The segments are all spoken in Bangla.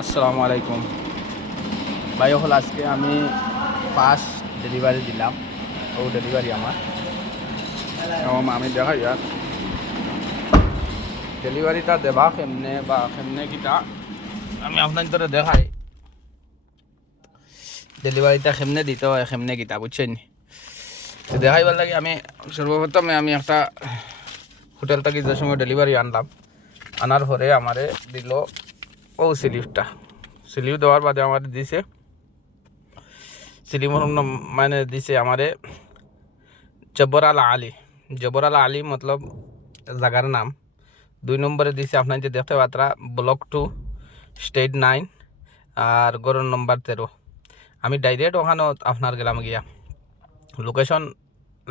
আসসালামু আলাইকুম। ভাই হল আজকে আমি ফার্স্ট ডেলিভারি দিলাম। ও ডেলিভারি আমার। এবং আমি দেখাই আর ডেলিভারিটা দেবা কেমনে বা কেমনে কিটা? আমি আপনার তোরে দেখাই। ডেলিভারিটা কেমনে দিতে হয়, কেমনে কিটা, বুঝছেন? তো দেখাইবার লাগে, আমি সর্বপ্রথমে আমি একটা হোটেল থেকে যে সময় ডেলিভারি আনলাম, আনার পরে আমারে দিল ও স্লিপটা। স্লিপ দেওয়ার বাদে আমার দিছে। স্লিপ মানে দিছে আমারে জবরাল আলী জবরাল আলী মতলব জায়গার নাম। দুই নম্বরে দিছে আপনার যে দেখতে Patra block two state nine আর গরুর নম্বর তেরো। আমি ডাইরেক্ট ওখানে আপনার গেলাম গিয়া। লোকেশন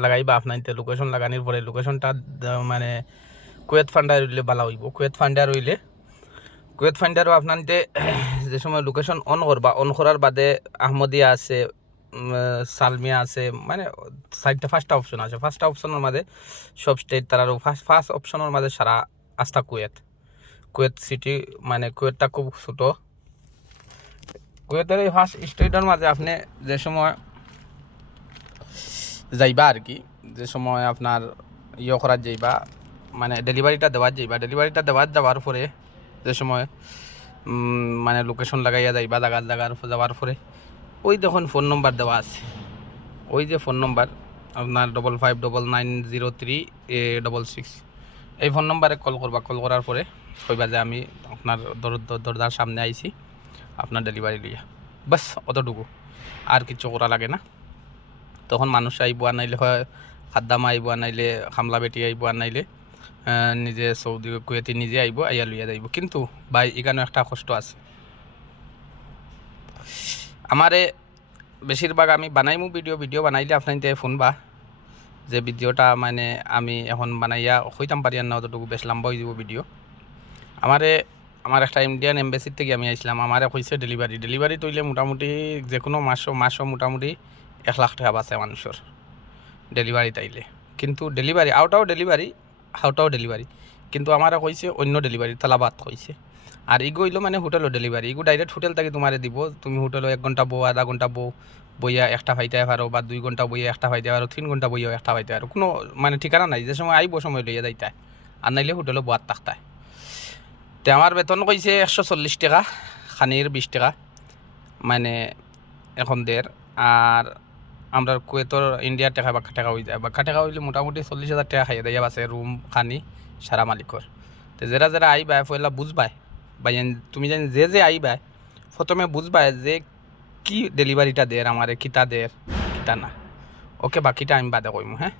লাগাইবা আপনার লোকেশন লাগানোর পরে লোকেশনটা মানে কুয়েত ফান্ডার রইলে বালা হইব। কুয়েত ফান্ডার রইলে কুয়েত ফাইন্ডারও আপনাতে যে সময় লোকেশন অন করবা অন করার বাদে আহমদিয়া আছে সালমিয়া আছে মানে চারটা ফার্স্টটা অপশন আছে। ফার্স্টটা অপশনের মাঝে সব স্টেট তার আর ফার্স্ট ফার্স্ট অপশনের মাঝে সারা আস্থা কুয়েত কুয়েত সিটি মানে কুয়েতটা খুব ছোটো। কুয়েতের এই ফার্স্ট স্টেটের মাঝে আপনি যে সময় যাইবা আর কি, যে সময় আপনার ইয়ে করার যাইবা মানে ডেলিভারিটা দেওয়ার যাইবা। ডেলিভারিটা দেওয়ার, যাওয়ার পরে যে সময় মানে লোকেশন লাগাইয়া যাইবা জাগার জাগার যাওয়ার পরে, ওই দেখুন ফোন নম্বর দেওয়া আছে। ওই যে ফোন নম্বর আপনার double five double nine zero three এ ডবল সিক্স এই ফোন নম্বরে কল করবা। কল করার পরে কইবা যে আমি আপনার দর- দর- দরজার সামনে আইছি, আপনার ডেলিভারি লইয়া। বাস, অতটুকু। আর কিছু করা লাগে না। তখন মানুষ আইব আনাইলে হয়, খাদ্দামা আইব আনাইলে খামলা বেটি আইব আনাইলে নিজে সৌদি কুয়েতি নিজে আইব আইয়া লইয়া যাইব কিন্তু ভাই এখানে একটা কষ্ট আছে। আমারে বেশিরভাগ আমি বানাইমু ভিডিও ভিডিও বানাইলে আপনার ফোন বা যে ভিডিওটা মানে আমি এখন বানাইয়া হইতাম পারি না অতটুকু বেশ লম্বা হয়ে যাব ভিডিও আমারে আমার একটা ইন্ডিয়ান এম্বাসির থেকে আমি আইছিলাম আমারে কইছে ডেলিভারি ডেলিভারি তৈলে মোটামুটি যে কোনো মাসও মাসও মোটামুটি এক লাখ টাকা বাঁচে মানুষের ডেলিভারি তাইলে। কিন্তু ডেলিভারি আউটাও ডেলিভারি আউটাও ডেলিভারি কিন্তু আমারে কইছে অন্য ডেলিভারি তালাবাদ কইছে আর ইগো হইল মানে হোটেলও ডেলিভারি ইগো ডাইরেক্ট হোটেল থেকে তোমারে দিব। তুমি হোটেলও এক ঘণ্টা বউ আধা ঘণ্টা বউ বইয়া একটা ফাইতে পারো বা দুই ঘণ্টা বইয়া একটা ফাইতে পারো তিন ঘণ্টা বইয়া একটা ফাইতে পারো কোনো মানে ঠিকানা নাই। যে সময় আইব সময় লইয়া যাইতে আর নাইলে হোটেলও বোয়ার থাকতায় তে আমার বেতন কইছে একশো চল্লিশ টাকা খানির বিশ টাকা মানে এখন দের আর আমরা কুয়েতর ইন্ডিয়ার টাকা বাক্কা টাকা হয়ে যায়। বাক্কা টাকা হইলে মোটামুটি চল্লিশ হাজার টাকা খাইয়ে দেয় আছে রুম খানি সারা মালিকর তো যারা যারা আইবায় পয়লা বুঝবায় বা তুমি জানি যে যে আইবায় প্রথমে বুঝবায় যে কি ডেলিভারিটা দের আমারে কিতা দের কিতা না। ওকে বাকিটা আমি বাদে কইমু হ্যাঁ